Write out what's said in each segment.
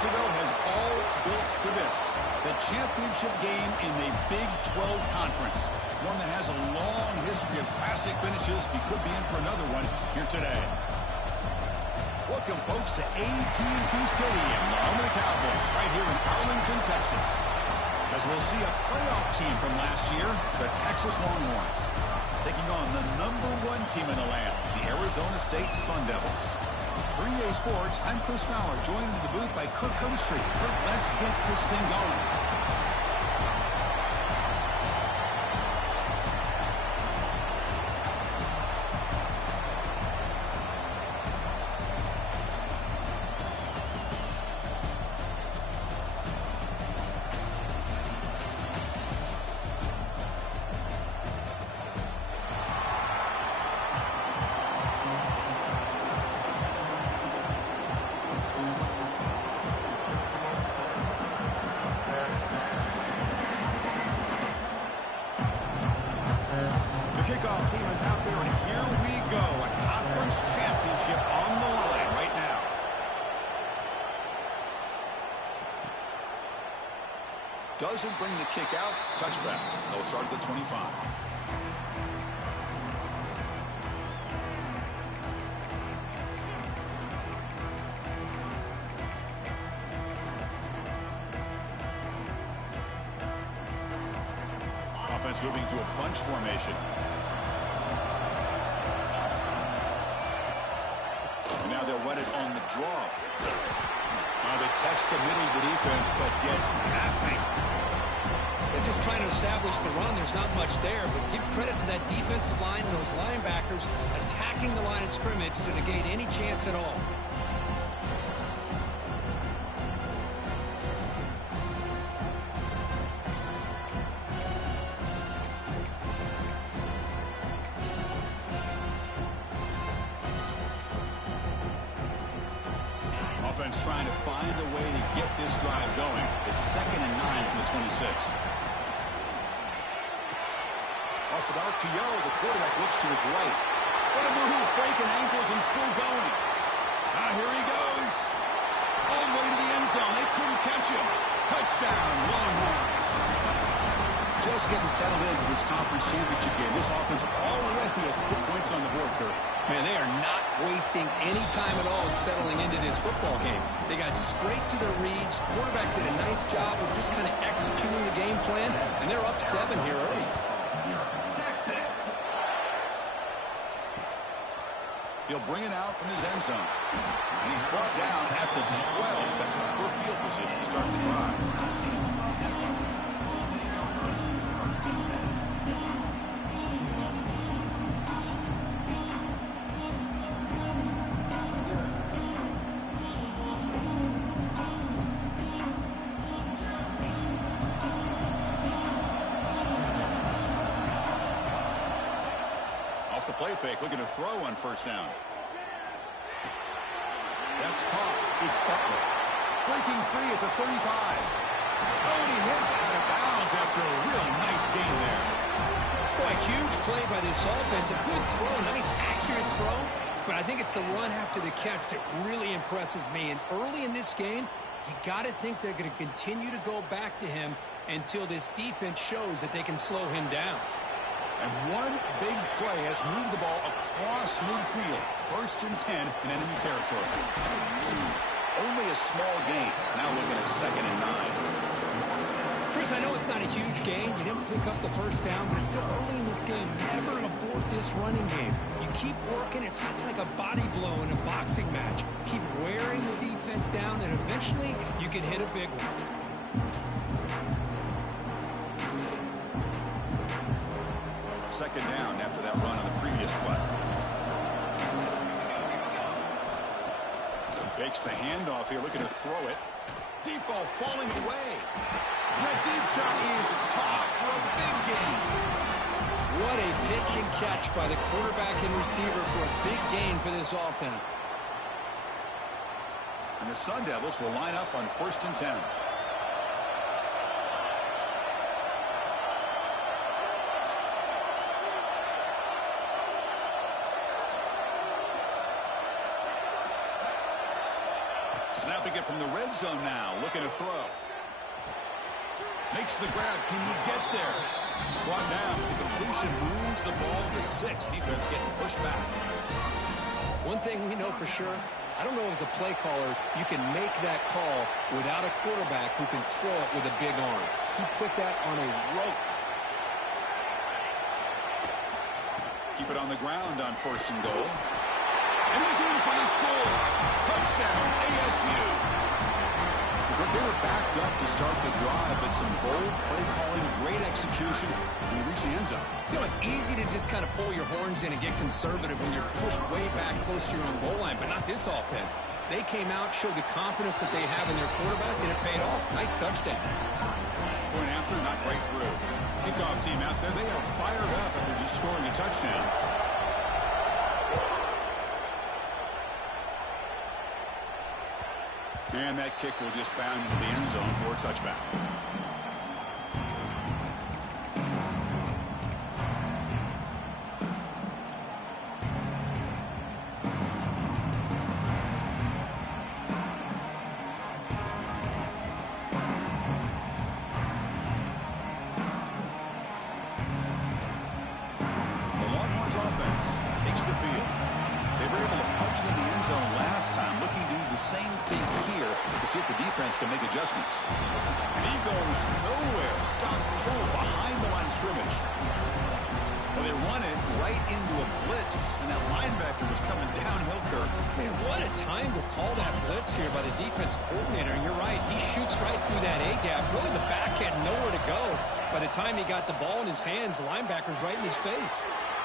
Mexico has all built for this. The championship game in the Big 12 Conference. One that has a long history of classic finishes. We could be in for another one here today. Welcome, folks, to AT&T Stadium, the home of the Cowboys, right here in Arlington, Texas. As we'll see a playoff team from last year, the Texas Longhorns, taking on the #1 team in the land, the Arizona State Sun Devils. For EA Sports, I'm Chris Fowler, joined in the booth by Kirk Herbstreit. Kirk, let's get this thing going. Kickoff team is out there, and here we go. A conference championship on the line right now. Doesn't bring the kick out. Touchback. They'll start at the 25. Offense moving to a bunch formation. And now they'll run it on the draw. Now they test the middle of the defense, but get nothing. They're just trying to establish the run. There's not much there, but give credit to that defensive line and those linebackers attacking the line of scrimmage to negate any chance at all. Offense trying to find a way to get this drive going. It's 2nd and 9 from the 26. Off an RPO, the quarterback looks to his right. What a move, breaking ankles and still going. Now here he goes. All the way to the end zone. They couldn't catch him. Touchdown, Longhorns. Just getting settled in for this conference championship game. This offense already has put points on the board, Kirk. Man, they are not wasting any time at all in settling into this football game. They got straight to their reads. Quarterback did a nice job of just kind of executing the game plan, and they're up 7 here early. He'll bring it out from his end zone. And he's brought down at the 12. That's a poor field position to start the drive. Play fake, looking to throw on first down. That's caught. It's Butler. Breaking free at the 35. Oh, and he hits out of bounds after a real nice game there. Boy, huge play by this offense. A good throw, nice accurate throw. But I think it's the run after the catch that really impresses me. And early in this game, you got to think they're going to continue to go back to him until this defense shows that they can slow him down. And one big play has moved the ball across midfield. 1st and 10 in enemy territory. Only a small gain. Now looking at 2nd and 9. Chris, I know it's not a huge gain. You didn't pick up the first down, but it's still early in this game. Never abort this running game. You keep working. It's kind of like a body blow in a boxing match. Keep wearing the defense down, and eventually you can hit a big one. 2nd down after that run on the previous play. Fakes the handoff here, looking to throw it. Deep ball falling away. And that deep shot is caught for a big gain. What a pitch and catch by the quarterback and receiver for a big gain for this offense. And the Sun Devils will line up on 1st and 10. Snapping it from the red zone now. Looking to throw. Makes the grab. Can he get there? Brought down. The completion moves the ball to the 6. Defense getting pushed back. One thing we know for sure, I don't know as a play caller, you can make that call without a quarterback who can throw it with a big arm. He put that on a rope. Keep it on the ground on 1st and goal. And he's in for the score. Touchdown, ASU. They were backed up to start the drive, but some bold play calling, great execution, and he reached the end zone. You know, it's easy to just kind of pull your horns in and get conservative when you're pushed way back close to your own goal line, but not this offense. They came out, showed the confidence that they have in their quarterback, and it paid off. Nice touchdown. Point after, not right through. Kickoff team out there, they are fired up after just scoring a touchdown. And that kick will just bound into the end zone for a touchback. The Longhorns offense takes the field. They were able to punch into the end zone last time, looking to do the same thing here to see if the defense can make adjustments. And he goes nowhere. Stop cold behind the line of scrimmage. Well, they run it right into a blitz, and that linebacker was coming downhill, Kirk. Man, what a time to call that blitz here by the defensive coordinator. And you're right, he shoots right through that A-gap. Really, the back had nowhere to go. By the time he got the ball in his hands, the linebacker's right in his face.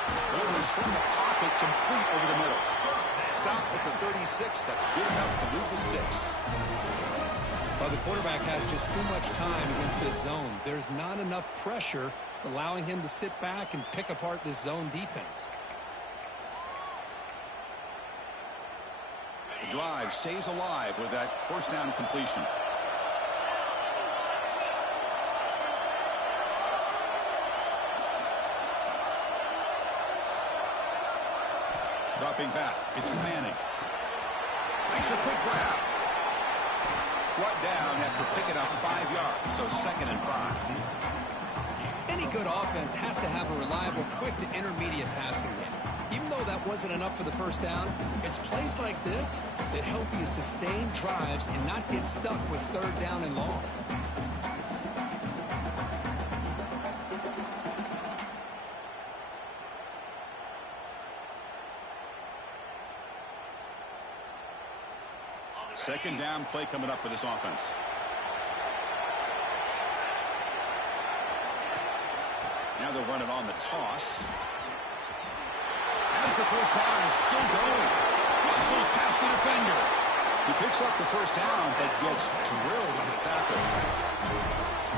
Orders from the pocket, complete over the middle. Stop at the 36. That's good enough to move the sticks. Well, the quarterback has just too much time against this zone. There's not enough pressure. It's allowing him to sit back and pick apart this zone defense. The drive stays alive with that 1st down completion. Dropping back. It's Manning. Makes a quick grab. Brought down after picking up 5 yards, so 2nd and 5. Any good offense has to have a reliable, quick to intermediate passing game. Even though that wasn't enough for the 1st down, it's plays like this that help you sustain drives and not get stuck with 3rd down and long. Second down play coming up for this offense. Now they'll run it on the toss. As the 1st down is still going. Muscles past the defender. He picks up the 1st down, but gets drilled on the tackle.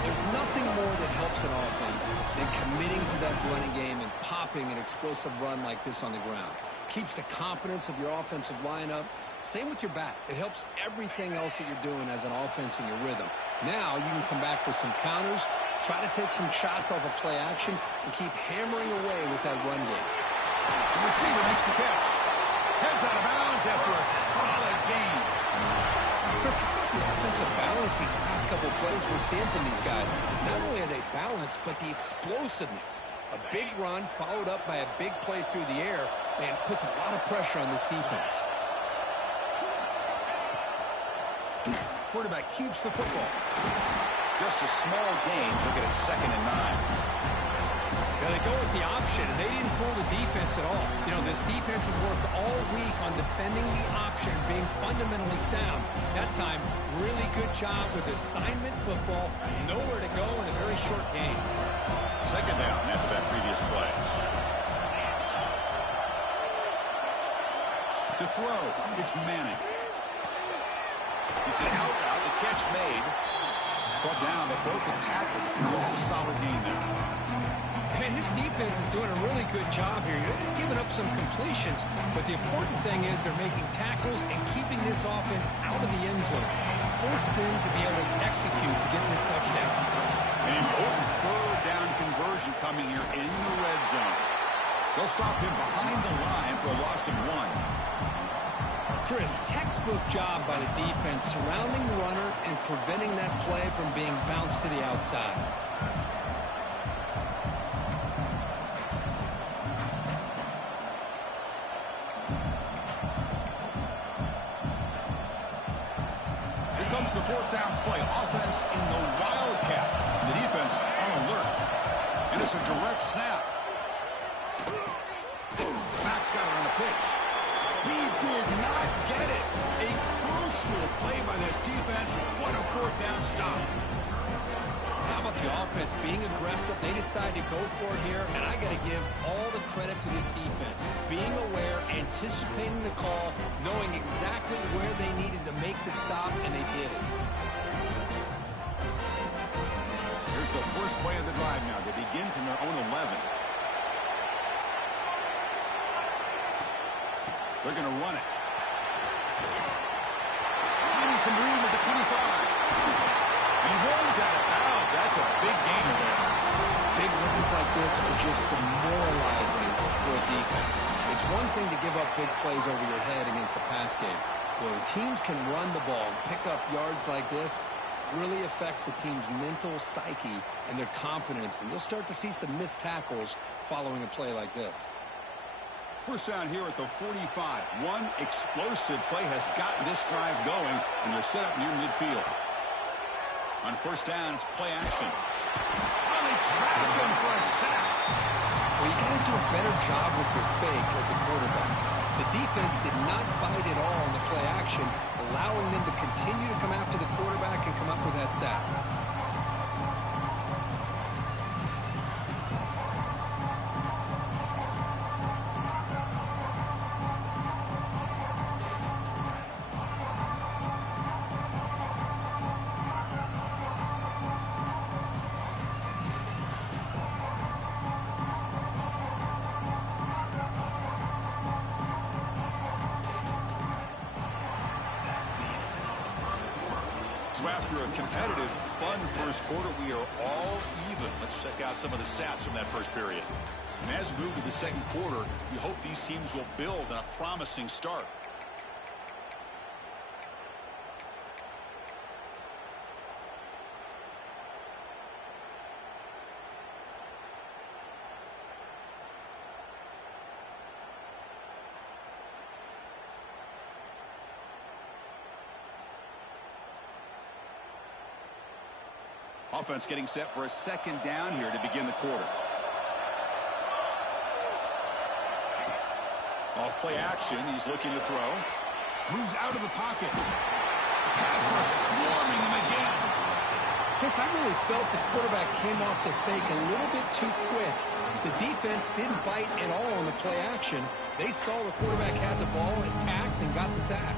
There's nothing more that helps an offense than committing to that running game and popping an explosive run like this on the ground. Keeps the confidence of your offensive lineup. Same with your back. It helps everything else that you're doing as an offense in your rhythm. Now you can come back with some counters, try to take some shots off of play action, and keep hammering away with that run game. The receiver makes the catch. Heads out of bounds after a solid gain. Chris, how about the offensive balance these last couple plays we're seeing from these guys? Not only are they balanced, but the explosiveness. A big run followed up by a big play through the air, and puts a lot of pressure on this defense. Quarterback keeps the football. Just a small gain. Look at it, 2nd and 9. Now they go with the option, and they didn't fool the defense at all. You know, this defense has worked all week on defending the option, being fundamentally sound. That time, really good job with assignment football. Nowhere to go in a very short game. 2nd down after that previous play. To throw, it's Manning. It's an out route, the catch made. Brought down, but broke the tackle to produce a solid gain there. And his defense is doing a really good job here. You're giving up some completions, but the important thing is they're making tackles and keeping this offense out of the end zone. Force him to be able to execute to get this touchdown. An important 3rd down conversion coming here in the red zone. They'll stop him behind the line for a loss of 1. Chris, textbook job by the defense surrounding the runner and preventing that play from being bounced to the outside. Here comes the 4th down play. Offense in the Wildcat. The defense on alert. And it's a direct snap. Max got it on the pitch. He did not get it. A crucial play by this defense. What a 4th down stop. How about the offense being aggressive? They decided to go for it here, and I got to give all the credit to this defense. Being aware, anticipating the call, knowing exactly where they needed to make the stop, and they did it. Here's the first play of the drive now. They begin from their own 11. They're going to run it. Getting some room at the 25. He runs out of bounds. That's a big gainer there. Big runs like this are just demoralizing for a defense. It's one thing to give up big plays over your head against the pass game. When teams can run the ball and pick up yards like this, really affects the team's mental psyche and their confidence. And you'll start to see some missed tackles following a play like this. First down here at the 45. One explosive play has gotten this drive going, and they're set up near midfield. On first down, it's play action. Oh, they trap him for a sack. Well, you got to do a better job with your fake as a quarterback. The defense did not bite at all on the play action, allowing them to continue to come after the quarterback and come up with that sack. So after a competitive, fun first quarter, we are all even. Let's check out some of the stats from that first period. And as we move to the second quarter, we hope these teams will build on a promising start. Offense getting set for a second down here to begin the quarter. Off play action, he's looking to throw. Moves out of the pocket. Passer swarming him again. Chris, I really felt the quarterback came off the fake a little bit too quick. The defense didn't bite at all on the play action. They saw the quarterback had the ball, attacked, and got the sack.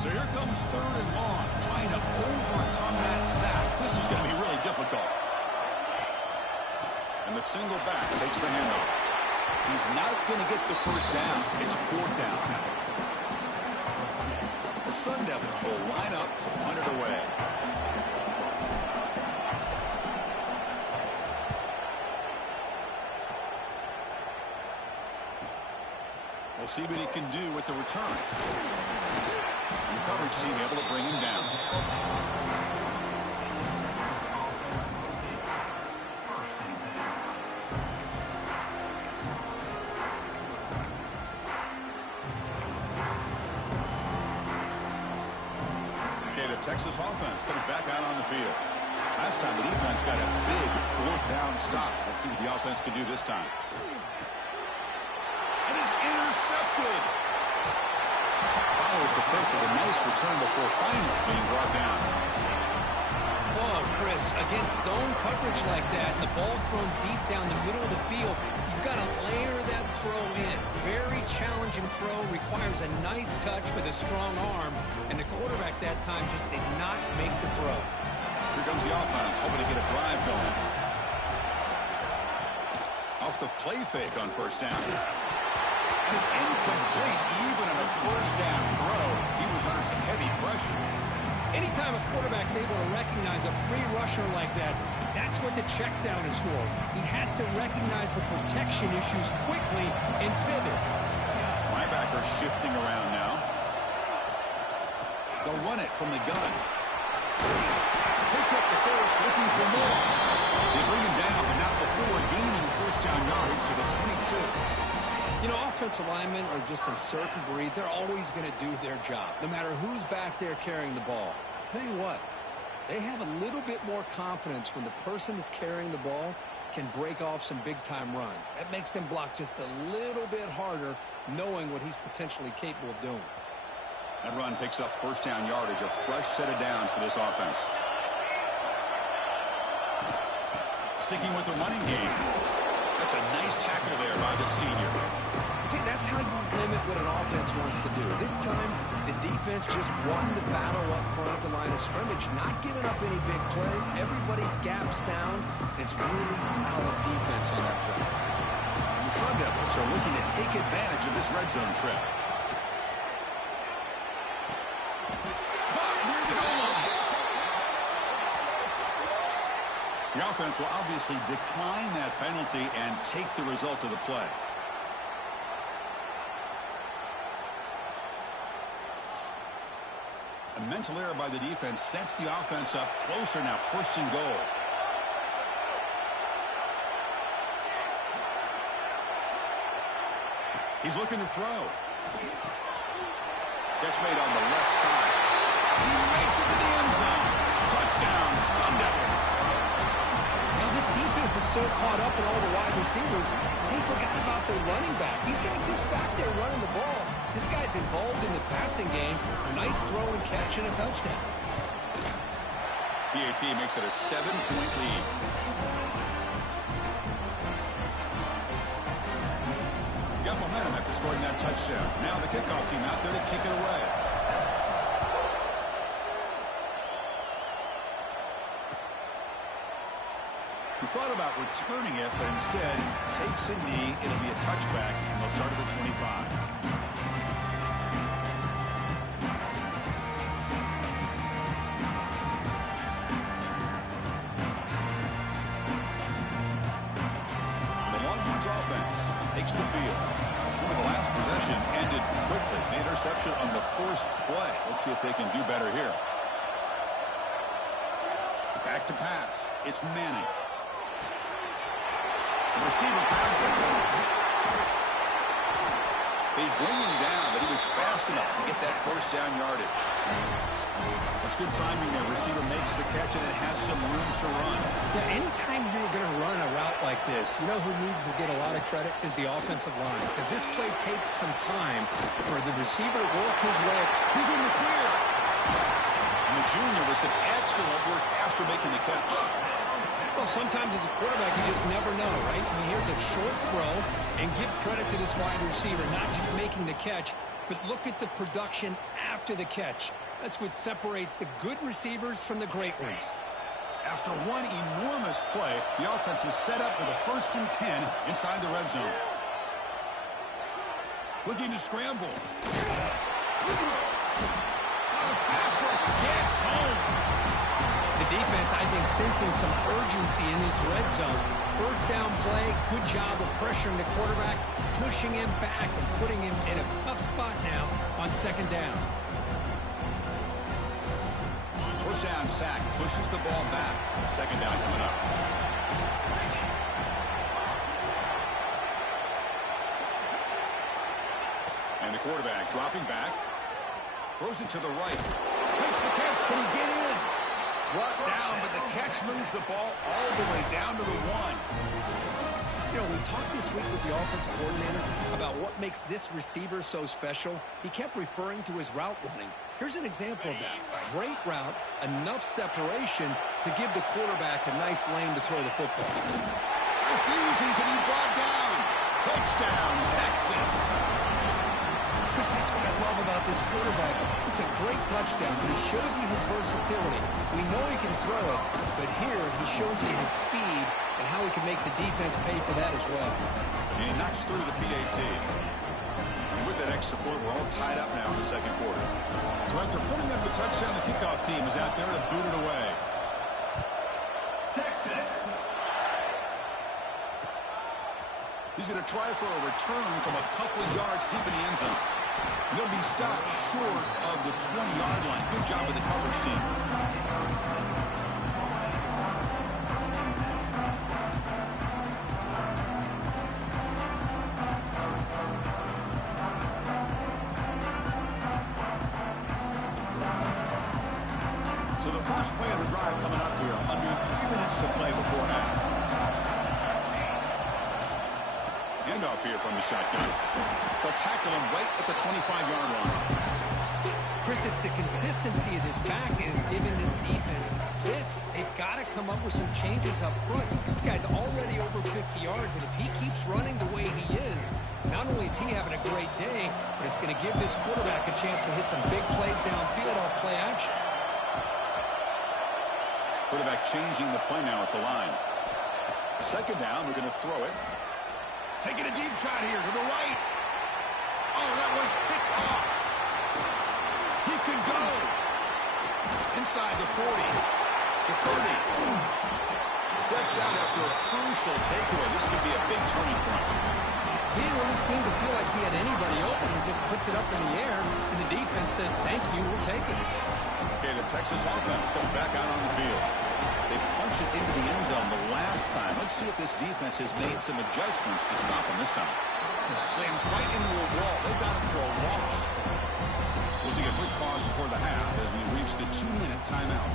So here comes third and long, trying to overcome that sack. This is going to be really difficult. And the single back takes the handoff. He's not going to get the first down. It's 4th down. The Sun Devils will line up to punt it away. We'll see what he can do with the return. And coverage team able to bring him down. Okay, the Texas offense comes back out on the field. Last time the defense got a big 4th down stop. Let's see what the offense can do this time. And it's intercepted. Follows the pick with a nice return before finally being brought down. Oh, Chris, against zone coverage like that, the ball thrown deep down the middle of the field, you've got to layer that throw in. Very challenging throw, requires a nice touch with a strong arm, and the quarterback that time just did not make the throw. Here comes the offense, hoping to get a drive going. Off the play fake on first down. And it's incomplete. Even on a first down throw, he was under some heavy pressure. Anytime a quarterback's able to recognize a free rusher like that, that's what the check down is for. He has to recognize the protection issues quickly and pivot. Linebacker shifting around now. They'll run it from the gun. Picks up the first, looking for more. They bring him down, but not before gaining first down yardage to the 22. You know, offensive linemen are just a certain breed. They're always going to do their job, no matter who's back there carrying the ball. I'll tell you what, they have a little bit more confidence when the person that's carrying the ball can break off some big-time runs. That makes them block just a little bit harder, knowing what he's potentially capable of doing. That run picks up first down yardage, a fresh set of downs for this offense. Sticking with the running game. That's a nice tackle there by the senior. See, that's how you limit what an offense wants to do. This time, the defense just won the battle up front at the line of scrimmage, not giving up any big plays. Everybody's gap sound. It's really solid defense on that play. The Sun Devils are looking to take advantage of this red zone trip. The offense will obviously decline that penalty and take the result of the play. A mental error by the defense sets the offense up closer now, first and goal. He's looking to throw. Catch made on the left side. He makes it to the end zone. Touchdown, Sun Devils. Now, this defense is so caught up in all the wide receivers, they forgot about their running back. He's got just back there running the ball. This guy's involved in the passing game. A nice throw and catch and a touchdown. PAT makes it a 7-point lead. Got momentum after scoring that touchdown. Now the kickoff team out there to kick it away. He thought about returning it, but instead takes a knee. It'll be a touchback, and they'll start at the 25. The Longhorns offense takes the field. Remember, the last possession ended quickly. An interception on the first play. Let's see if they can do better here. Back to pass. It's Manning. The receiver grabs it. They bring him down, but he was fast enough to get that first down yardage. That's good timing there. Receiver makes the catch, and it has some room to run. Yeah, anytime you're going to run a route like this, you know who needs to get a lot of credit is the offensive line. Because this play takes some time for the receiver to work his way. He's in the clear. And the junior with some excellent work after making the catch. Well, sometimes as a quarterback, you just never know, right? I mean, here's a short throw, and give credit to this wide receiver, not just making the catch, but look at the production after the catch. That's what separates the good receivers from the great ones. After one enormous play, the offense is set up with a 1st and 10 inside the red zone. Looking to scramble. Pass rush gets home. The defense, I think, sensing some urgency in this red zone. First down play, good job of pressuring the quarterback, pushing him back and putting him in a tough spot now on 2nd down. First down sack, pushes the ball back. 2nd down coming up. And the quarterback dropping back. Throws it to the right. Makes the catch. Can he get in? Brought down, but the catch moves the ball all the way down to the 1. You know, we talked this week with the offensive coordinator about what makes this receiver so special. He kept referring to his route running. Here's an example of that. Great route, enough separation to give the quarterback a nice lane to throw the football. Refusing to be brought down. Touchdown, Texas. Chris, that's what I love about this quarterback. It's a great touchdown, but he shows you his versatility. We know he can throw it, but here he shows you his speed and how he can make the defense pay for that as well. And he knocks through the PAT. And with convert that extra point. We're all tied up now in the second quarter. So after putting up the touchdown, the kickoff team is out there to boot it away. Texas. He's going to try for a return from a couple of yards deep in the end zone. He'll be stopped short of the 20-yard line. Good job with the coverage team. So the first play of the drive coming up here. Under 3 minutes to play before half. Handoff here from the shotgun. They'll tackle him right at the 25-yard line. Chris, it's the consistency of this back is giving this defense fits. They've got to come up with some changes up front. This guy's already over 50 yards, and if he keeps running the way he is, not only is he having a great day, but it's going to give this quarterback a chance to hit some big plays downfield off play action. Quarterback changing the play now at the line. Second down, we're going to throw it. Taking a deep shot here to the right. Oh, that one's picked off. He could go. Inside the 40. The 30. Steps out after a crucial takeaway. This could be a big turning point. He didn't really seem to feel like he had anybody open. He just puts it up in the air, and the defense says, thank you, we'll take it. Okay, the Texas offense comes back out on the field. They punch it into the end zone the last time. Let's see if this defense has made some adjustments to stop him this time. Slams right into a wall. They've got him for a loss. We'll take a quick pause before the half as we reach the 2-minute timeout.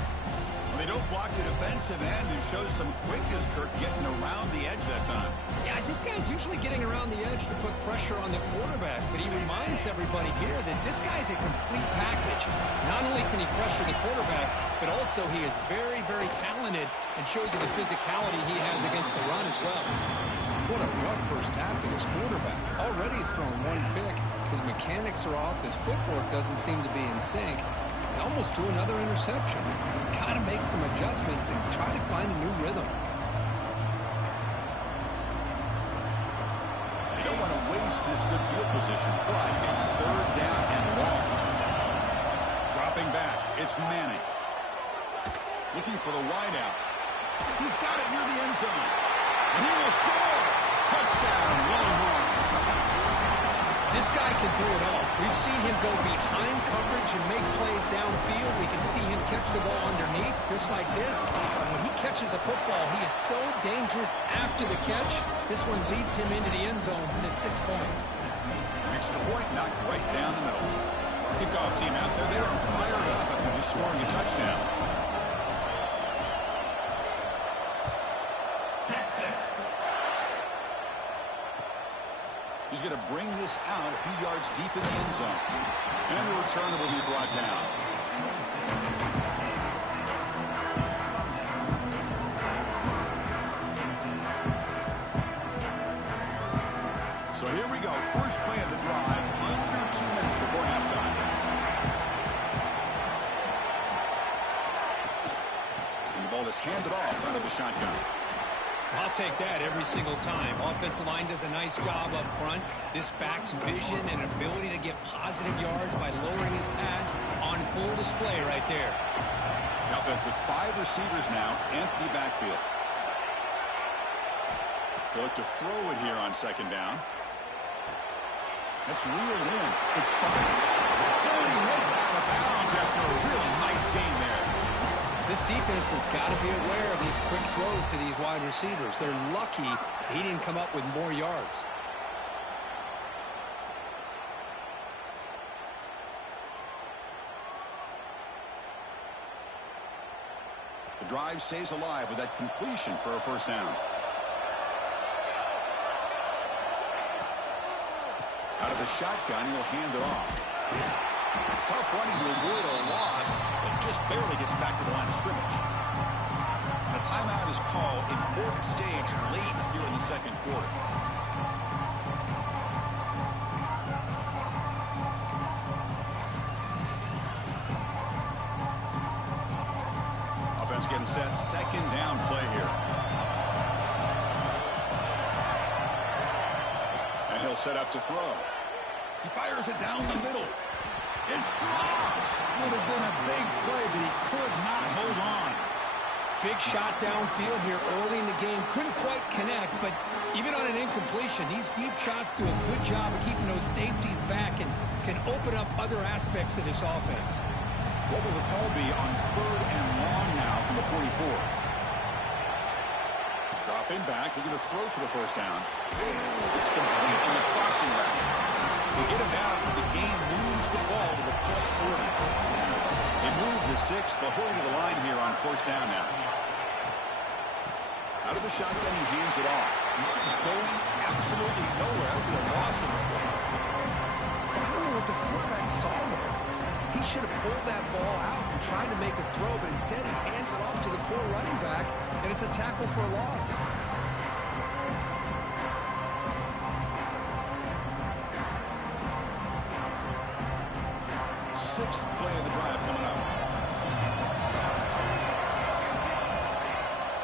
Well, they don't block the defensive end and shows some quickness, Kirk, getting around the edge that time. Yeah, this guy's usually getting around the edge to put pressure on the quarterback, but he reminds everybody here that this guy's a complete package. Not only can he pressure the quarterback, but also he is very, very talented and shows you the physicality he has against the run as well. What a rough first half for this quarterback. Already he's thrown one pick. His mechanics are off. His footwork doesn't seem to be in sync. He almost threw another interception. He's got to make some adjustments and try to find a new rhythm. They don't want to waste this good field position, but it's third down and long. Dropping back, it's Manning. Looking for the wideout. He's got it near the end zone. And he will score. Touchdown, Longhorns. This guy can do it all. We've seen him go behind coverage and make plays downfield. We can see him catch the ball underneath, just like this. And when he catches a football, he is so dangerous after the catch. This one leads him into the end zone for the 6 points. Extra point knocked right down the middle. Kickoff team out there. They are fired up after just scoring a touchdown. He's going to bring this out a few yards deep in the end zone. And the return will be brought down. So here we go. First play of the drive. Under 2 minutes before halftime. And the ball is handed off out of the shotgun. I'll take that every single time. Offensive line does a nice job up front. This back's vision and ability to get positive yards by lowering his pads on full display right there. The offense with 5 receivers now, empty backfield. They look to throw it here on second down. That's reeled in. It's fine. And he heads out of bounds after a really nice game there. This defense has got to be aware of these quick throws to these wide receivers. They're lucky he didn't come up with more yards. The drive stays alive with that completion for a first down. Out of the shotgun, he'll hand it off. Tough running to avoid a loss, but just barely gets back to the line of scrimmage. A timeout is called. Important stage late here in the second quarter. Offense getting set. Second down play here. And he'll set up to throw. He fires it down the middle. It's dropped. Would have been a big play, but he could not hold on. Big shot downfield here early in the game. Couldn't quite connect, but even on an incompletion, these deep shots do a good job of keeping those safeties back and can open up other aspects of this offense. What will the call be on 3rd and long now from the 44? Dropping back, looking to throw for the first down. It's complete on the crossing route. They get him down, but the game moves the ball to the +40. They move the 6, but hurry to the line here on 1st down now. Out of the shotgun, he hands it off. Going absolutely nowhere. It'll be a loss of the play. I don't know what the quarterback saw there. He should have pulled that ball out and tried to make a throw, but instead he hands it off to the poor running back, and it's a tackle for a loss. Sixth play of the drive coming up.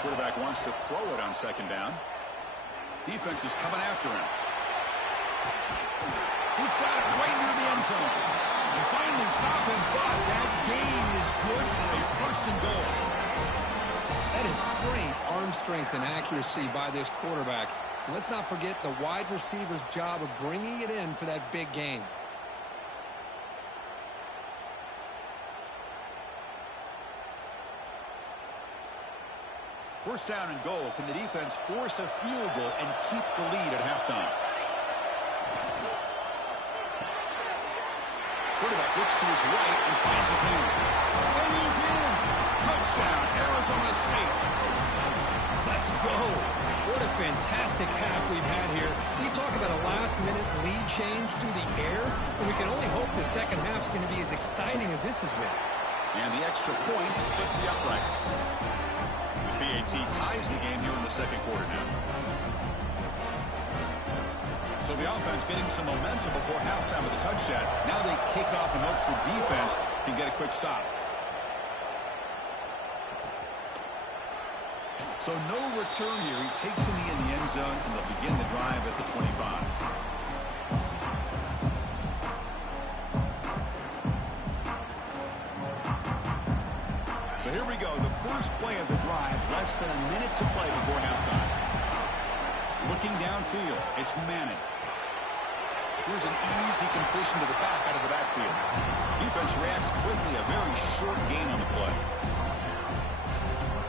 Quarterback wants to throw it on 2nd down. Defense is coming after him. He's got it right near the end zone. They finally stop him, but that gain is good for a 1st and goal. That is great arm strength and accuracy by this quarterback. And let's not forget the wide receiver's job of bringing it in for that big gain. First down and goal. Can the defense force a field goal and keep the lead at halftime? Quarterback looks to his right and finds his man. And he's in. Touchdown, Arizona State. Let's go. What a fantastic half we've had here. We talk about a last-minute lead change through the air, and we can only hope the second half's going to be as exciting as this has been. And the extra point splits the uprights. The PAT ties the game here in the 2nd quarter now. So the offense getting some momentum before halftime with a touchdown. Now they kick off in hopes the defense can get a quick stop. So no return here. He takes a knee in the end zone, and they'll begin the drive at the 25. So here we go. The first play of the drive, less than a minute to play before halftime. Looking downfield, it's Manning. Here's an easy completion to the back out of the backfield. Defense reacts quickly, a very short gain on the play.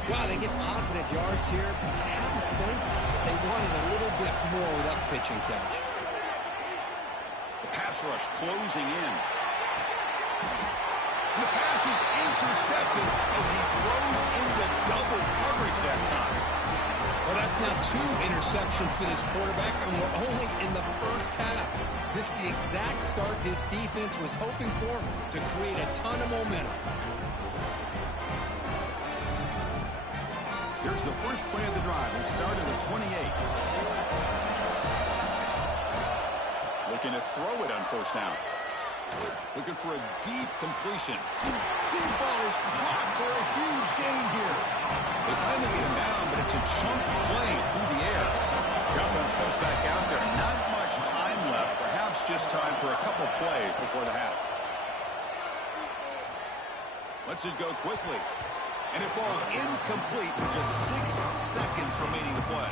Wow, they get positive yards here, but I have a sense they wanted a little bit more with that pitch and catch. The pass rush closing in. And the pass is intercepted as he throws into double coverage that time. Well, that's now 2 interceptions for this quarterback, and we're only in the first half. This is the exact start this defense was hoping for to create a ton of momentum. Here's the first play of the drive. They start at the 28. Looking to throw it on 1st down. Looking for a deep completion. Deep ball is caught for a huge gain here. They finally get him down, but it's a chunk play through the air. The offense comes back out there. Not much time left. Perhaps just time for a couple plays before the half. Lets it go quickly. And it falls incomplete with just 6 seconds remaining to play.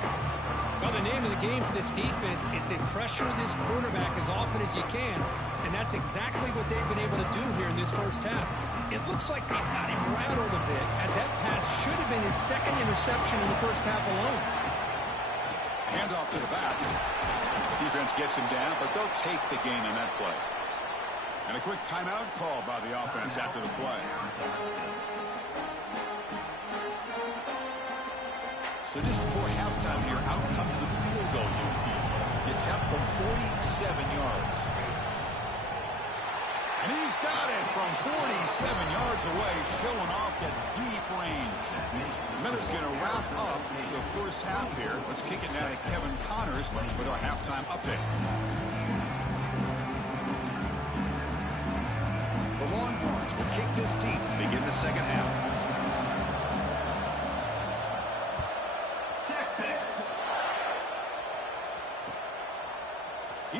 Well, the name of the game for this defense is to pressure this quarterback as often as you can, and that's exactly what they've been able to do here in this first half. It looks like they've got him rattled a bit, as that pass should have been his 2nd interception in the first half alone. Handoff to the back. Defense gets him down, but they'll take the gain on that play. And a quick timeout call by the offense after the play. So just before halftime here, out comes the field goal unit. The attempt from 47 yards. And he's got it from 47 yards away, showing off the deep range. Miller's going to wrap up the first half here. Let's kick it now to Kevin Connors with our halftime update. The Longhorns will kick this deep and begin the second half.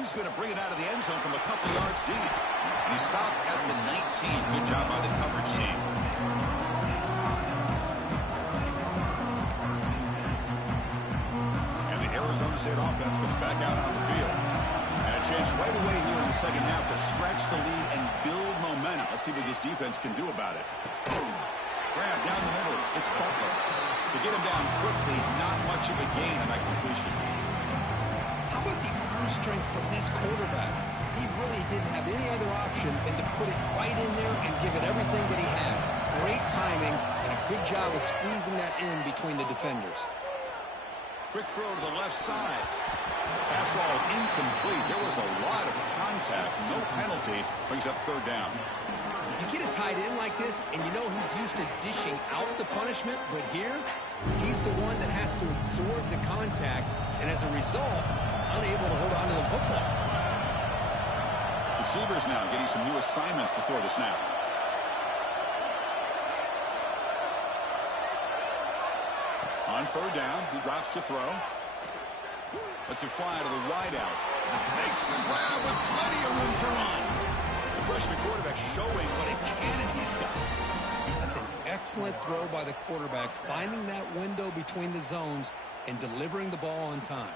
He's going to bring it out of the end zone from a couple yards deep. And he stopped at the 19. Good job by the coverage team. And the Arizona State offense comes back out on the field. And a chance right away here in the second half to stretch the lead and build momentum. Let's see what this defense can do about it. Grab down the middle. It's Butler. To get him down quickly, not much of a gain on that completion. How about the arm strength from this quarterback? He really didn't have any other option than to put it right in there and give it everything that he had. Great timing and a good job of squeezing that in between the defenders. Quick throw to the left side. Pass ball is incomplete. There was a lot of contact. No penalty. Brings up third down. You get a tight end like this, and you know he's used to dishing out the punishment, but here, he's the one that has to absorb the contact, and as a result, he's unable to hold on to the football. Receivers now getting some new assignments before the snap. On third down, he drops to throw. Lets it fly to the wideout. Makes the grab with plenty of room to run. The freshman quarterback showing what a cannon he's got. That's an excellent throw by the quarterback, finding that window between the zones and delivering the ball on time.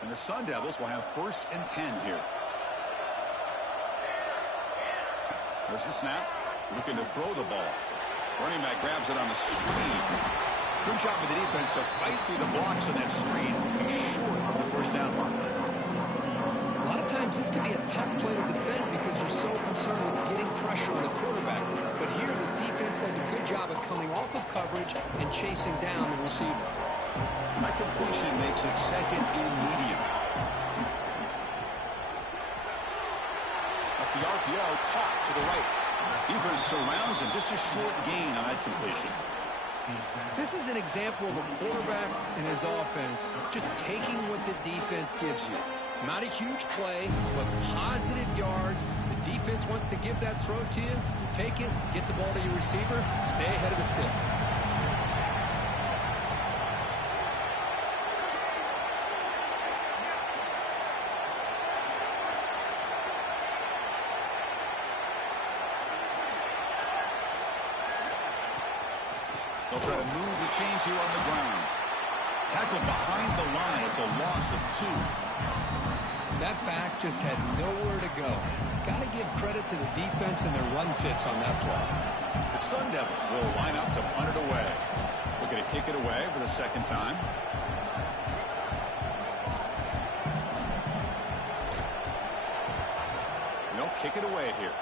And the Sun Devils will have 1st and 10 here. There's the snap. Looking to throw the ball. Running back grabs it on the screen. Good job of the defense to fight through the blocks on that screen. He's short of the first down marker. A lot of times this can be a tough play to defend because you're so concerned with getting pressure on the quarterback. But here the defense does a good job of coming off of coverage and chasing down the receiver. That completion makes it 2nd and medium. Off the RPO, caught to the right. Defense surrounds him. Just a short gain on that completion. This is an example of a quarterback and his offense just taking what the defense gives you. Not a huge play, but positive yards. The defense wants to give that throw to you. You take it, get the ball to your receiver, stay ahead of the sticks. They'll try to move the chains here on the ground. Tackled behind the line. It's a loss of 2. That back just had nowhere to go. Got to give credit to the defense and their run fits on that play. The Sun Devils will line up to punt it away. Looking to kick it away for the 2nd time. They'll kick it away here.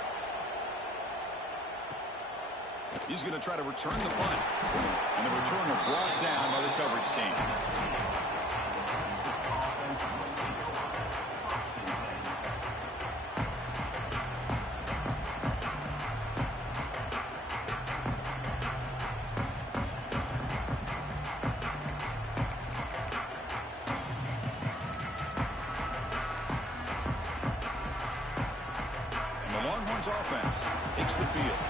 He's going to try to return the punt. And the returner brought down by the coverage team. And the Longhorns offense takes the field.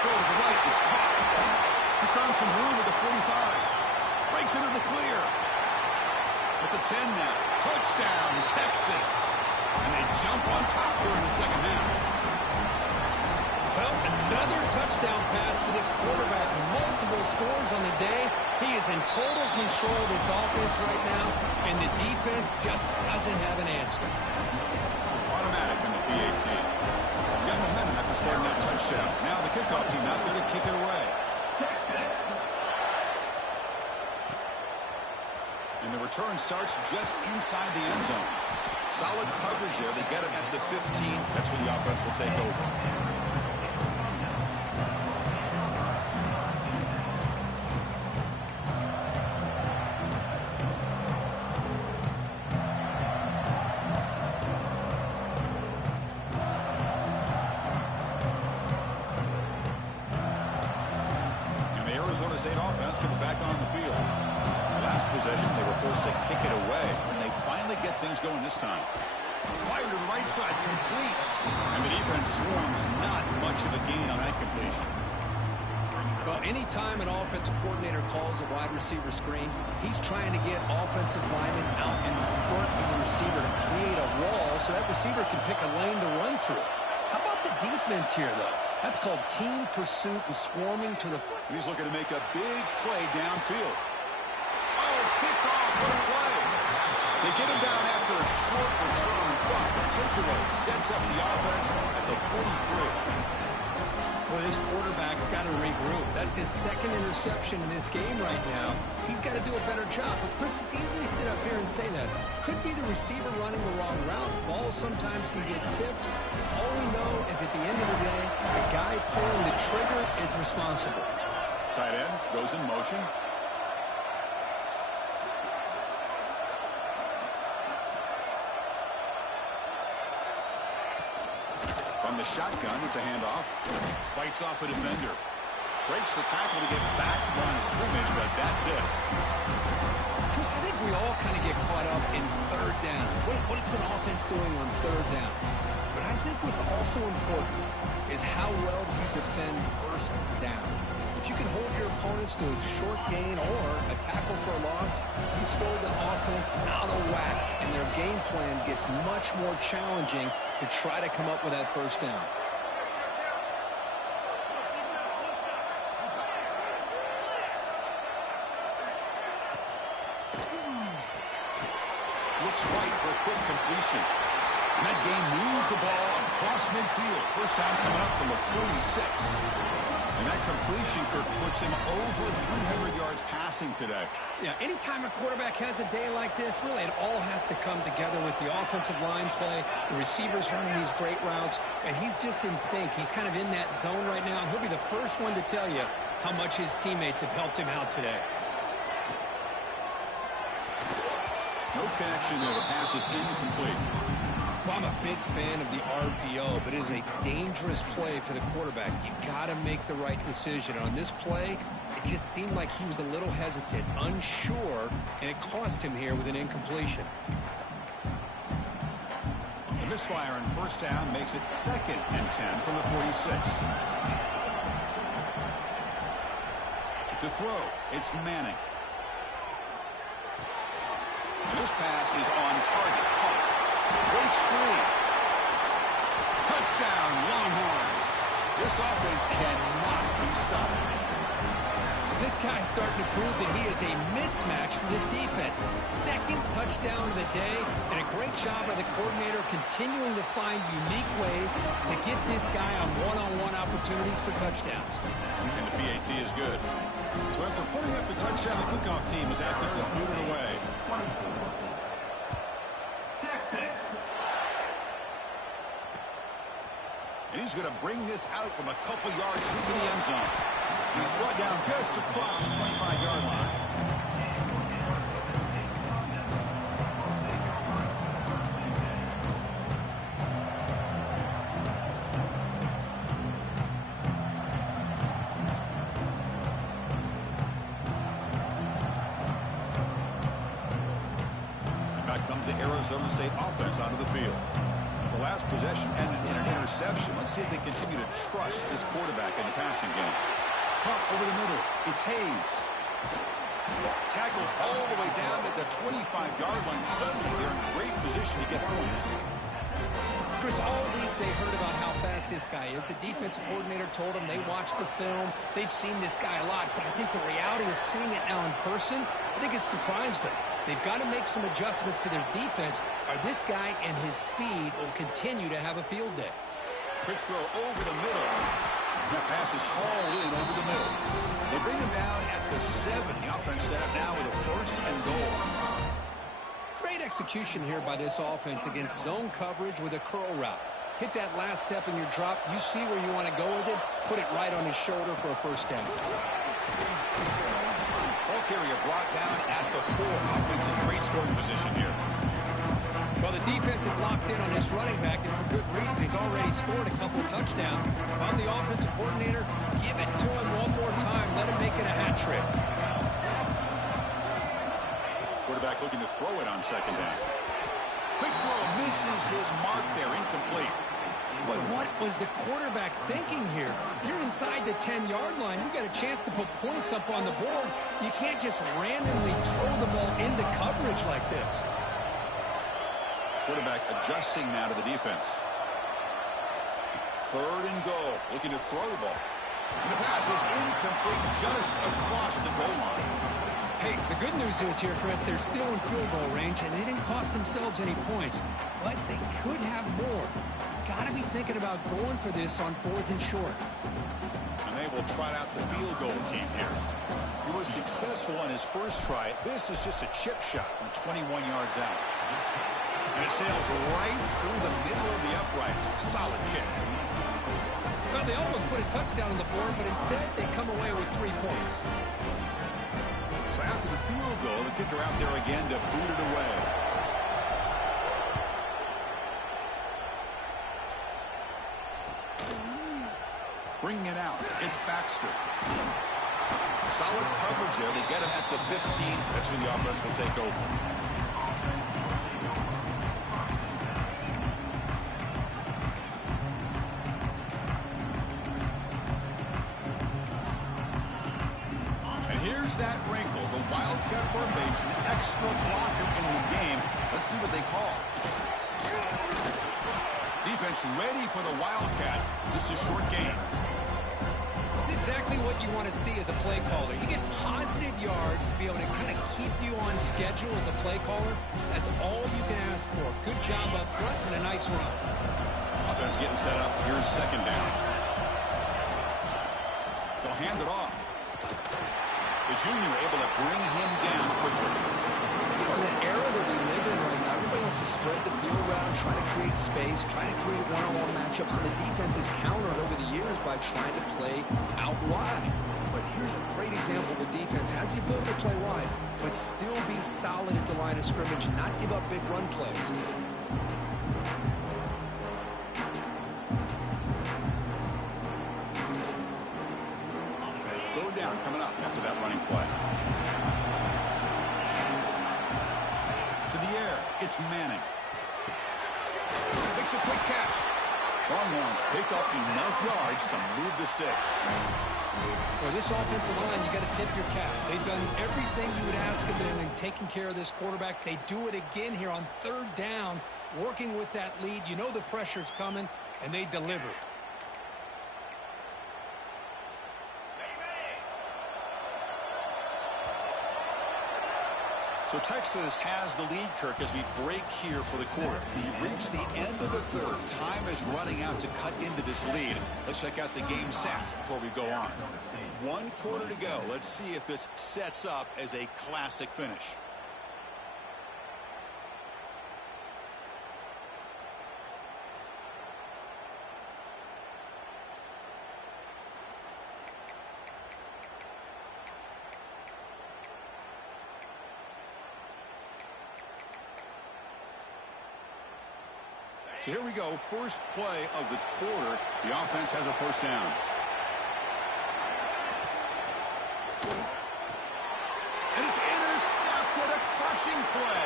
Throw to the right, it's caught. He's found some room at the 45. Breaks into the clear. At the 10 now. Touchdown, Texas. And they jump on top here in the second half. Well, another touchdown pass for this quarterback. Multiple scores on the day. He is in total control of this offense right now, and the defense just doesn't have an answer. Automatic in the PAT. Got momentum after scoring that touchdown. Now the kickoff team out there to kick it away. And the return starts just inside the end zone. Solid coverage there. They get him at the 15. That's where the offense will take over. Arizona State offense comes back on the field. Last possession, they were forced to kick it away, and they finally get things going this time. Fire to the right side, complete. And the defense swarms, not much of a gain on that completion. Well, anytime an offensive coordinator calls a wide receiver screen, he's trying to get offensive linemen out in front of the receiver to create a wall so that receiver can pick a lane to run through. How about the defense here, though? That's called team pursuit and swarming to the front. And he's looking to make a big play downfield. Oh, it's picked off. What a play. They get him down after a short return, but the takeaway sets up the offense at the 43. Well, this quarterback's got to regroup. That's his second interception in this game right now. He's got to do a better job. But, Chris, it's easy to sit up here and say that. Could be the receiver running the wrong route. Balls sometimes can get tipped. All we know is at the end of the day, the guy pulling the trigger is responsible. Tight end goes in motion. From the shotgun, it's a handoff. Fights off a defender. Breaks the tackle to get back to the line of scrimmage, but that's it. Chris, I think we all kind of get caught up in third down. What is an offense doing on third down? But I think what's also important is how well do you defend first down. If you can hold your opponents to a short gain or a tackle for a loss, you throw the offense out of whack, and their game plan gets much more challenging to try to come up with that first down. Looks right for a quick completion. And that game moves the ball across midfield. First down coming up from the 46. And that completion, Kirk, puts him over 300 yards passing today. Yeah, anytime a quarterback has a day like this, really it all has to come together with the offensive line play, the receivers running these great routes, and he's just in sync. He's kind of in that zone right now, and he'll be the first one to tell you how much his teammates have helped him out today. No connection there. The pass is incomplete. Well, I'm a big fan of the RPO, but it is a dangerous play for the quarterback. You got to make the right decision. On this play, it just seemed like he was a little hesitant, unsure, and it cost him here with an incompletion. The misfire on first down makes it 2nd and 10 from the 46. To throw, it's Manning. And this pass is on target. Caught. Breaks free. Touchdown, Longhorns. This offense cannot be stopped. This guy's starting to prove that he is a mismatch for this defense. Second touchdown of the day, and a great job by the coordinator continuing to find unique ways to get this guy on one-on-one opportunities for touchdowns. And the PAT is good. So after putting up the touchdown, the kickoff team is out there to boot it away. And he's going to bring this out from a couple yards deep in the end zone. He's brought down just across the 25-yard line. And back comes the Arizona State offense onto the field. The last possession ended in an interception. Let's see if they continue to trust this quarterback in the passing game. Caught over the middle. It's Hayes. Tackled all the way down at the 25-yard line. Suddenly, they're in great position to get points. Chris, all week they heard about how fast this guy is. The defensive coordinator told them they watched the film. They've seen this guy a lot. But I think the reality of seeing it now in person, I think it's surprised them. They've got to make some adjustments to their defense, or this guy and his speed will continue to have a field day. Quick throw over the middle. That pass is hauled in over the middle. They bring him down at the 7. The offense set up now with a 1st and goal. Great execution here by this offense against zone coverage with a curl route. Hit that last step in your drop. You see where you want to go with it. Put it right on his shoulder for a first down. Ball carrier brought down at the 4. Offensive great scoring position here. Well, the defense is locked in on this running back, and for good reason. He's already scored a couple of touchdowns. If I'm the offensive coordinator, give it to him one more time. Let him make it a hat trick. Quarterback looking to throw it on 2nd down. Quick throw misses his mark there. Incomplete. Boy, what was the quarterback thinking here? You're inside the 10-yard line. You got a chance to put points up on the board. You can't just randomly throw the ball into coverage like this. Quarterback adjusting now to the defense. 3rd and goal. Looking to throw the ball. And the pass is incomplete just across the goal line. Hey, the good news is here, Chris, they're still in field goal range, and they didn't cost themselves any points. But they could have more. Got to be thinking about going for this on 4th and short. And they will try out the field goal team here. He was successful on his first try. This is just a chip shot from 21 yards out. And it sails right through the middle of the uprights. Solid kick. Well, they almost put a touchdown on the board, but instead they come away with 3 points. So after the field goal, the kicker out there again to boot it away. Bringing it out, it's Baxter. Solid coverage there. They get him at the 15. That's when the offense will take over. And here's that wrinkle. The Wildcat formation, extra blocker in the game. Let's see what they call. Defense ready for the Wildcat. Just a short game. It's exactly what you want to see as a play caller. You get positive yards to be able to kind of keep you on schedule as a play caller. That's all you can ask for. Good job up front and a nice run. Offense getting set up. Here's 2nd down. They'll hand it off. The junior able to bring him down quickly. In the era that we live in right now, everybody wants to spread the field around, try to create space, try to create one-on-one matchups, and the defense has countered over the years by trying to play out wide. But here's a great example. The defense has the ability to play wide, but still be solid at the line of scrimmage, not give up big run plays. 3rd down coming up after that running play. It's Manning. Makes a quick catch. Longhorns pick up enough yards to move the sticks. For this offensive line, you got to tip your cap. They've done everything you would ask of them in taking care of this quarterback. They do it again here on 3rd down, working with that lead. You know the pressure's coming, and they deliver. So Texas has the lead, Kirk, as we break here for the quarter. We reach the end of the 3rd. Time is running out to cut into this lead. Let's check out the game stats before we go on. 1 quarter to go. Let's see if this sets up as a classic finish. So here we go, first play of the quarter. The offense has a 1st down. And it's intercepted, a crushing play.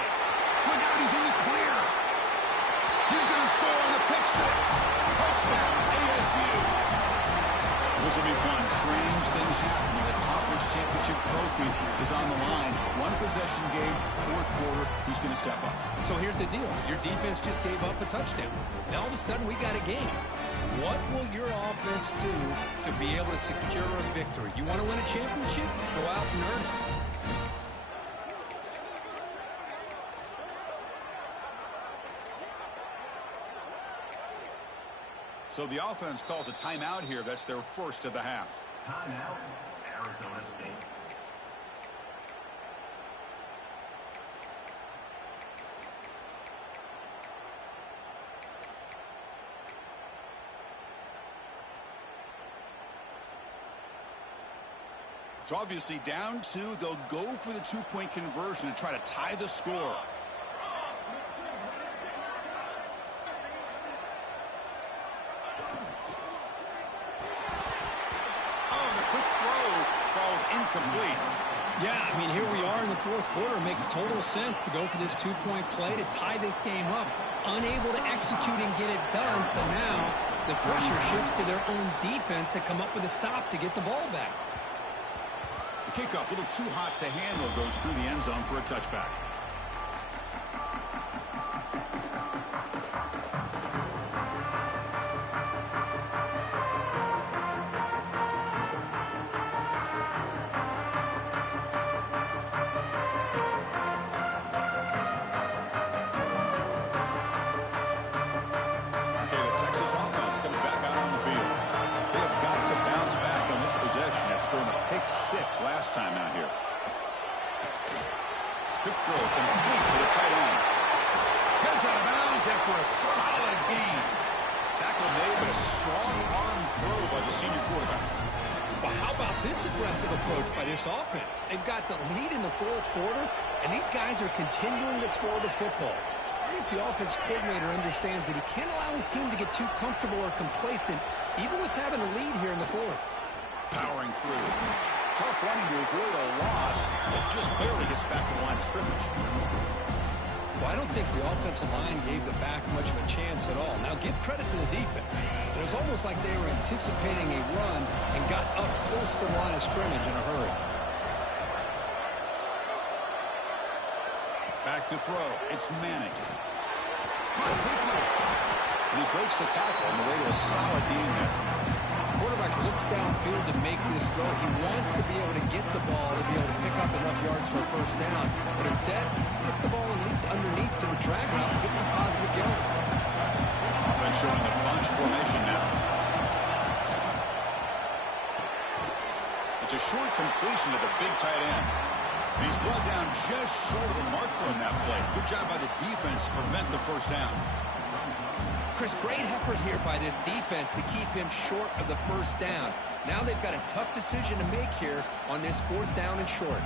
Look out, he's in the clear. He's going to score on the pick 6. Touchdown, ASU. This will be fun. Strange things happen when the conference championship trophy is on the line. 1 possession game, 4th quarter. Who's going to step up? So here's the deal. Your defense just gave up a touchdown. Now all of a sudden we got a game. What will your offense do to be able to secure a victory? You want to win a championship? Go out and earn it. So the offense calls a timeout here. That's their 1st of the half. Timeout, Arizona State. So obviously down 2, they'll go for the 2-point conversion and try to tie the score. Oh, the quick throw falls incomplete. Yeah, I mean, here we are in the fourth quarter. It makes total sense to go for this two-point play to tie this game up. Unable to execute and get it done, so now the pressure shifts to their own defense to come up with a stop to get the ball back. The kickoff, a little too hot to handle, goes through the end zone for a touchback. Last time out here. Quick throw complete to the tight end. Heads out of bounds after a solid gain. Tackle made, but a strong arm throw by the senior quarterback. Well, how about this aggressive approach by this offense? They've got the lead in the fourth quarter, and these guys are continuing to throw the football. I think the offense coordinator understands that he can't allow his team to get too comfortable or complacent, even with having a lead here in the fourth. Powering through. Tough running to avoid a loss, but just barely gets back to the line of scrimmage. Well, I don't think the offensive line gave the back much of a chance at all. Now, give credit to the defense. It was almost like they were anticipating a run and got up close to the line of scrimmage in a hurry. Back to throw. It's Manning. Caught quickly. And he breaks the tackle on the way to a solid gain there. Quarterback looks downfield to make this throw. He wants to be able to get the ball to be able to pick up enough yards for a first down. But instead, he gets the ball at least underneath to the drag route and gets some positive yards. Offense showing the bunch formation now. It's a short completion to the big tight end. And he's brought down just short of the marker on that play. Good job by the defense to prevent the first down. Chris, great effort here by this defense to keep him short of the first down. Now they've got a tough decision to make here on this fourth down and short.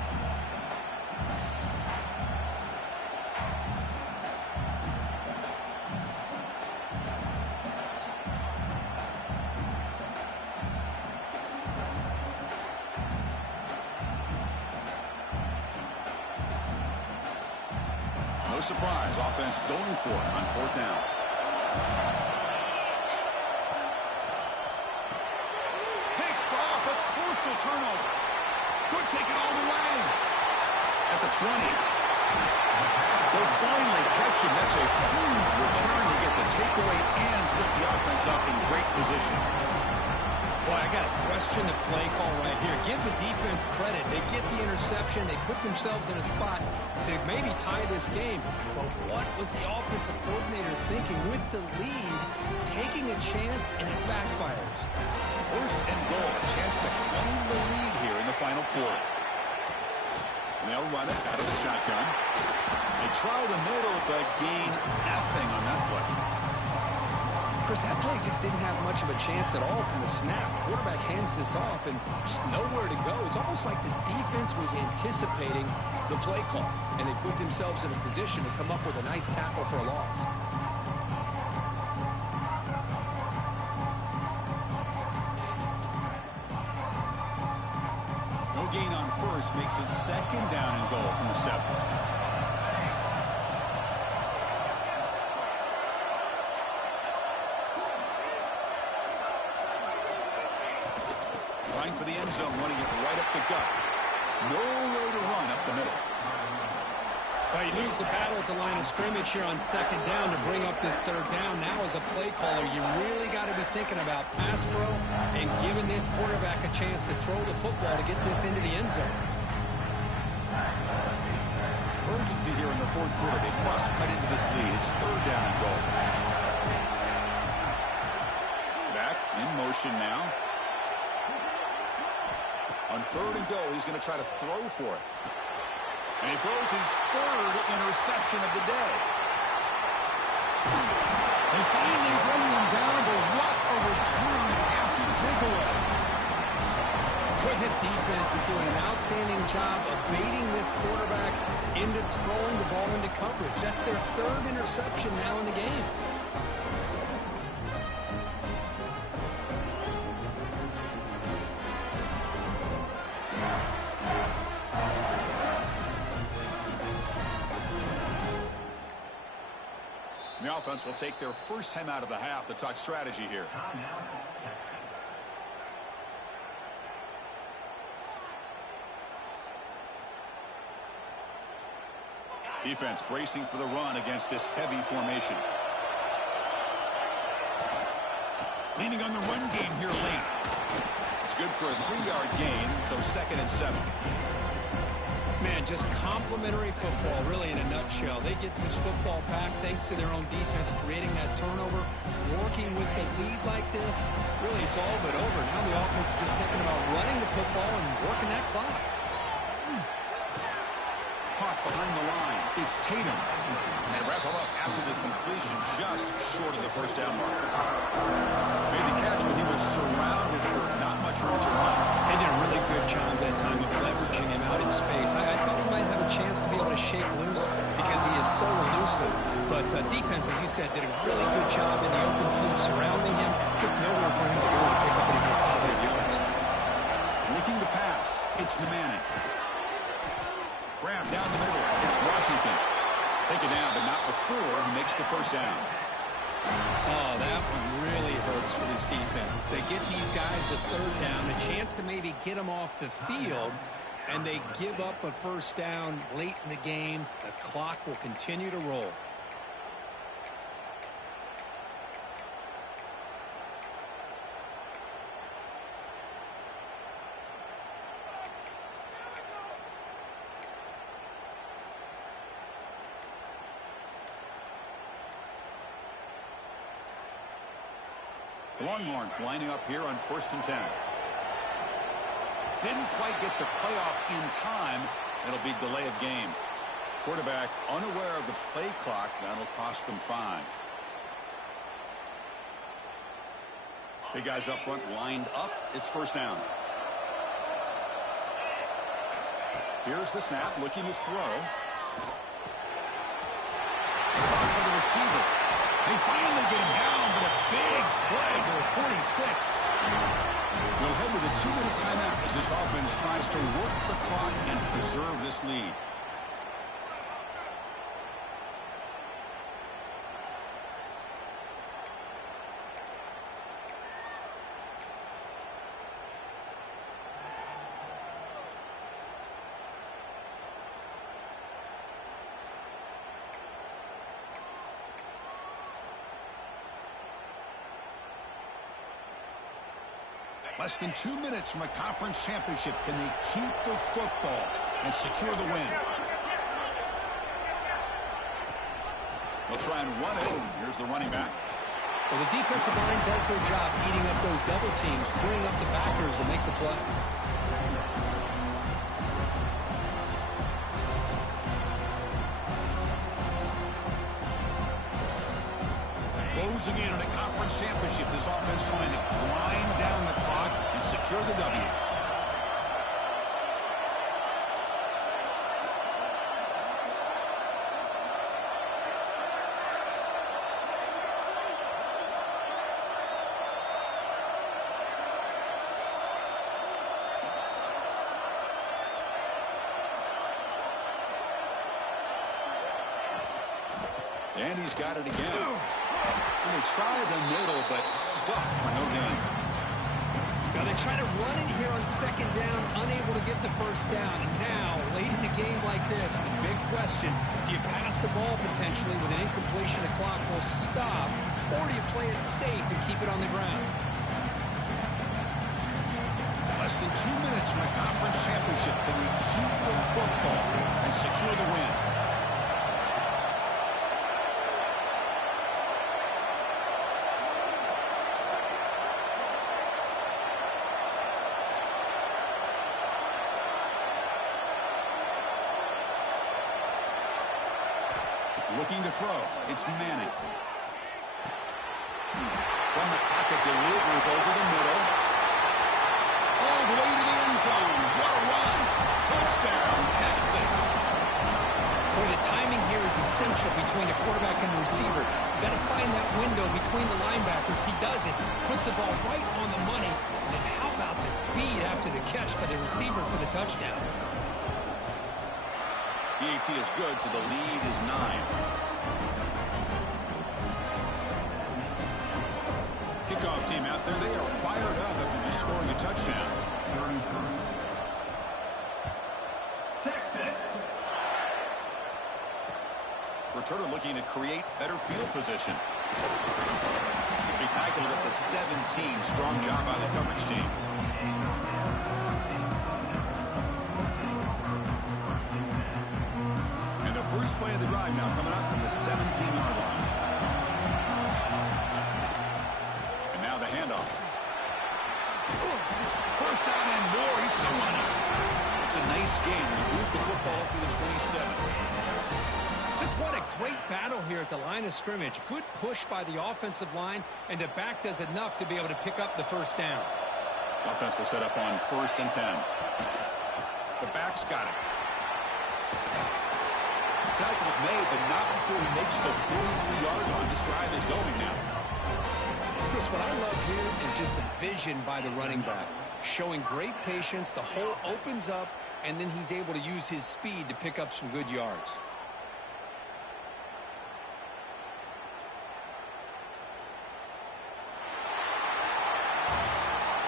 No surprise, offense going for it on fourth down. Picked off, a crucial turnover. Could take it all the way. At the 20. They'll finally catch him. That's a huge return to get the takeaway and set the offense up in great position. Boy, I got to question the play call right here. Give the defense credit. They get the interception. They put themselves in a spot to maybe tie this game. But what was the offensive coordinator thinking with the lead, taking a chance, and it backfires? First and goal. A chance to claim the lead here in the final quarter. And they'll run it out of the shotgun. They try the middle, but gain nothing on that play. Chris, that play just didn't have much of a chance at all from the snap. Quarterback hands this off and just nowhere to go. It's almost like the defense was anticipating the play call, and they put themselves in a position to come up with a nice tackle for a loss. No gain on first makes it second down and goal from the 7. For the end zone, running it right up the gut. No way to run up the middle. Well, you lose the battle at the line of scrimmage here on second down to bring up this third down. Now as a play caller, you really got to be thinking about pass pro and giving this quarterback a chance to throw the football to get this into the end zone. Urgency here in the fourth quarter. They must cut into this lead. It's third down and goal. Back in motion now. On third and goal, he's going to try to throw for it. And he throws his third interception of the day. They finally bring him down, but what a return after the takeaway. This defense is doing an outstanding job of baiting this quarterback into throwing the ball into coverage. That's their third interception now in the game. The offense will take their first time out of the half to talk strategy here. Timeout, Texas. Defense bracing for the run against this heavy formation. Leaning on the run game here late. It's good for a 3-yard gain, so 2nd and 7. Man, just complimentary football, really, in a nutshell. They get this football back thanks to their own defense, creating that turnover, working with the lead like this. Really, it's all but over. Now the offense is just thinking about running the football and working that clock. Hawk behind the line. It's Tatum. And they wrap him up after the completion, just short of the first down mark. Made the catch, but he was surrounded for not much room to run. They did a really good job that time of leveraging him out in space. I thought he might have a chance to be able to shake loose because he is so elusive. But defense, as you said, did a really good job in the open field surrounding him. Just nowhere for him to go to pick up any more positive yards. Looking to pass. It's the Manning. Grab down the middle. It's Washington. Take it down, but not before he makes the first down. Oh, that one really hurts for this defense. They get these guys to third down, a chance to maybe get them off the field, and they give up a first down late in the game. The clock will continue to roll. The Longhorns lining up here on 1st and 10. Didn't quite get the playoff in time. It'll be delay of game. Quarterback unaware of the play clock. That'll cost them 5. Big guys up front lined up. It's first down. Here's the snap, looking to throw. For the receiver. They finally get him down, but a big play to the 46. We'll head to the 2-minute timeout as this offense tries to work the clock and preserve this lead. Less than 2 minutes from a conference championship. Can they keep the football and secure the win? They'll try and run it. Here's the running back. Well, the defensive line does their job eating up those double teams, freeing up the backers to make the play. Closing in on a conference championship. This offense trying to grind down the clock and secure the W. And he's got it again. And they try the middle, but stuck for no gain. Now they try to run it here on 2nd down, unable to get the first down. And now, late in a game like this, the big question, do you pass the ball potentially with an incompletion? The clock will stop, or do you play it safe and keep it on the ground? Less than 2 minutes from a conference championship. Can they keep the football and secure the win? Looking to throw. It's Manning. From the pocket, delivers over the middle. All the way to the end zone. What a run. Touchdown, Texas. Boy, the timing here is essential between the quarterback and the receiver. You got to find that window between the linebackers. He does it. Puts the ball right on the money. And then how about the speed after the catch by the receiver for the touchdown? The AT is good, so the lead is 9. kickoff team out there, they are fired up after just scoring a touchdown. Texas. Returner looking to create better field position. He tackled at the 17. Strong job by the coverage team. And the first play of the drive now coming up from the 17-yard line. And now the handoff. First down and more. He's still running. It's a nice game. They move the football up to the 27. Just what a great battle here at the line of scrimmage. Good push by the offensive line, and the back does enough to be able to pick up the first down. Offense will set up on 1st and 10. The back's got it. Tackle's made, but not before he makes the 43-yard line. This drive is going now. Chris, what I love here is just the vision by the running back. Showing great patience, the hole opens up, and then he's able to use his speed to pick up some good yards.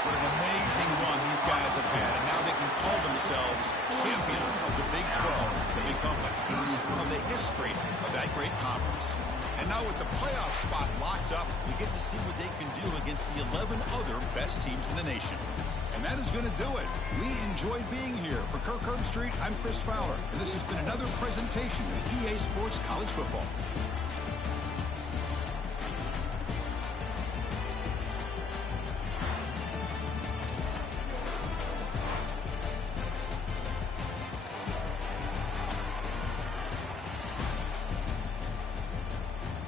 What an amazing run these guys have had, and now they can call themselves champions of the Big 12 to become a piece of the history of that great conference. And now with the playoff spot locked up, we get to see what they can do against the 11 other best teams in the nation. And that is going to do it. We enjoyed being here. For Kirk Herbstreit, I'm Chris Fowler, and this has been another presentation of EA Sports College Football.